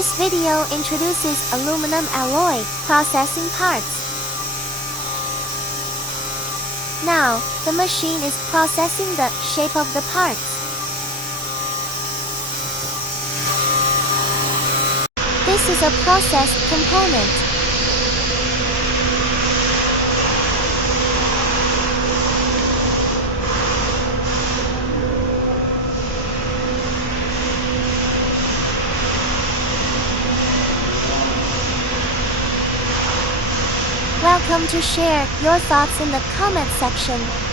This video introduces aluminum alloy processing parts. Now, the machine is processing the shape of the parts. This is a processed component. Welcome to share your thoughts in the comment section.